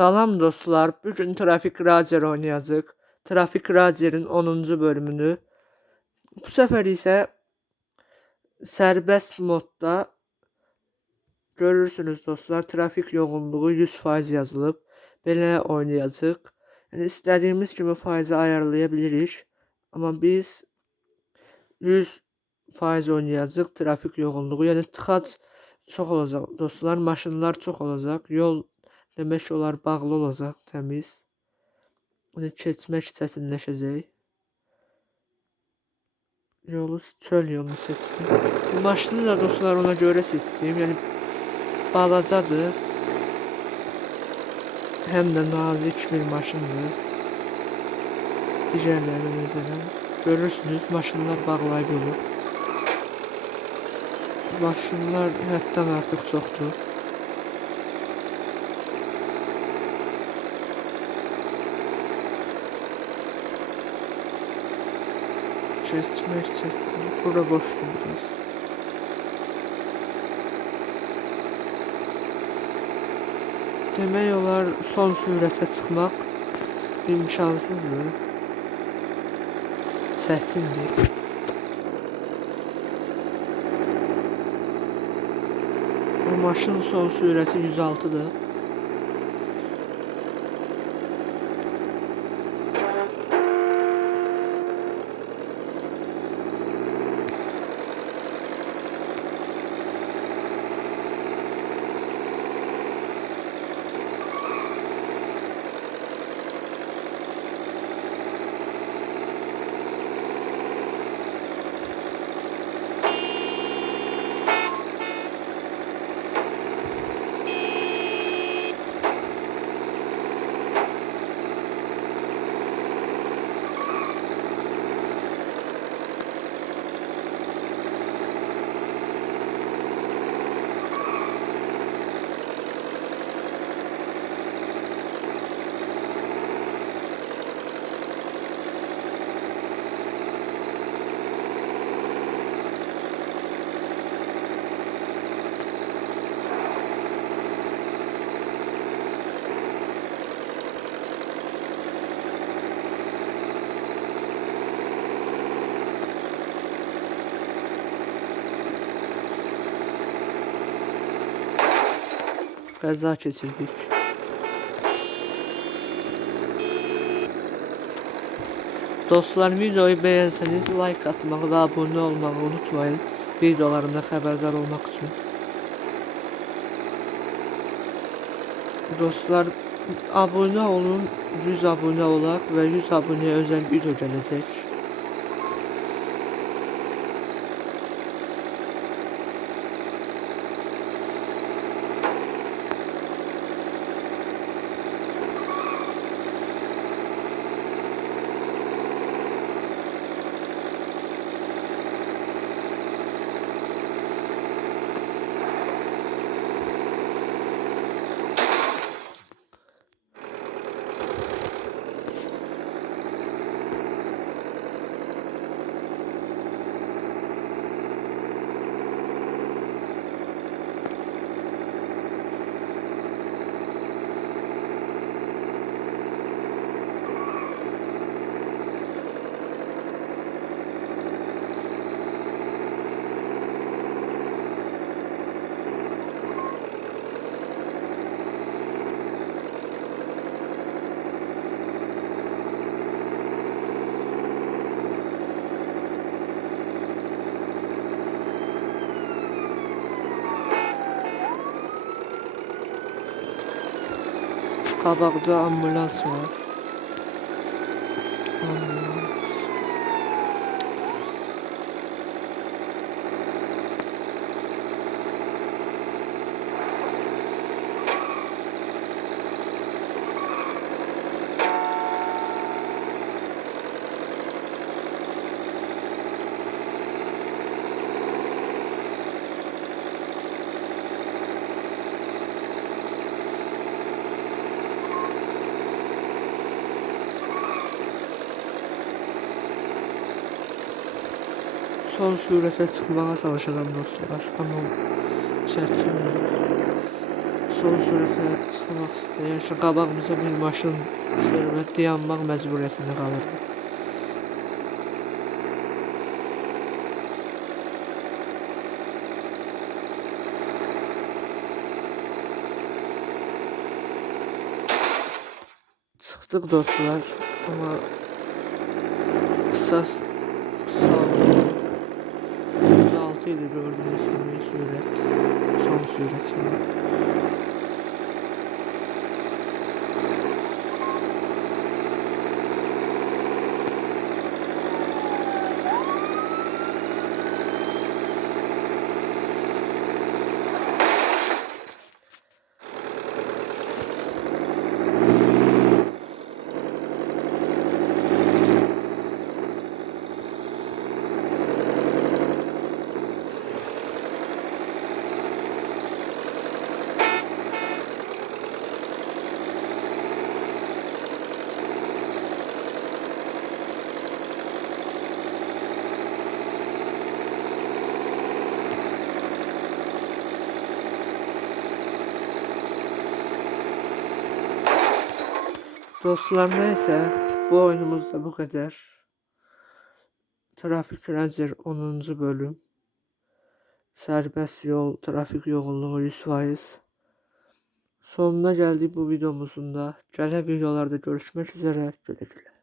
Salam dostlar, bugün Trafik Racer oynayacağıq. Trafik Racer'in 10-cu bölümünü. Bu səfər isə sərbəst modda görürsünüz dostlar, trafik yoğunluğu 100% yazılıb. Belə oynayacağıq. Yəni istədiyimiz kimi faizi ayarlaya bilirik. Amma biz 100% oynayacağıq trafik yoğunluğu. Yəni tıxac çox olacaq dostlar, maşınlar çox olacaq. Yol demək olar bağlı olacaq, təmiz. Yəni keçmək çətinləşəcək. Yolu çöl yolunu seçdim. Bu maşını da dostlar ona göre seçdim. Yəni balacadır. Həm də nazik bir maşındır. Digərlərinə nəzərən. Görürsünüz maşınlar bağlayıb yolu. Maşınlar həddən artıq çoxdur. Çeşmek çeşmek. Burada boştu biraz. Demək olar son sürətə çıxmaq imkansızdır. Çətindir. Bu maşın son sürəti 106-dır. Qəza keçirdik. Dostlar videoyu beğenseniz like atmağı ve abone olmağı unutmayın. Videolarımda haberdar olmak için. Dostlar abone olun, 100 abone olak ve 100 aboneye özel video gelecek. Qabaqda ambulans var. Ambulans. Son sürete çıkmaya çalışacağım dostlar ama çetin son sürətlə çıxmaq istəyir. Şu qabağımıza bir maşın çıxır və dayanmaq məcburiyyətində qalırıq. Çıxdıq dostlar, amma qısa 106 idi gördüyünüz kimi sürət. Son sürət Dostlar neyse bu oyunumuzda bu kadar. Trafik Ranger 10. bölüm. Serbest yol, trafik yoğunluğu 100%. Sonuna geldik bu videomuzun da. Gələn videolarda görüşmek üzere. Güle güle.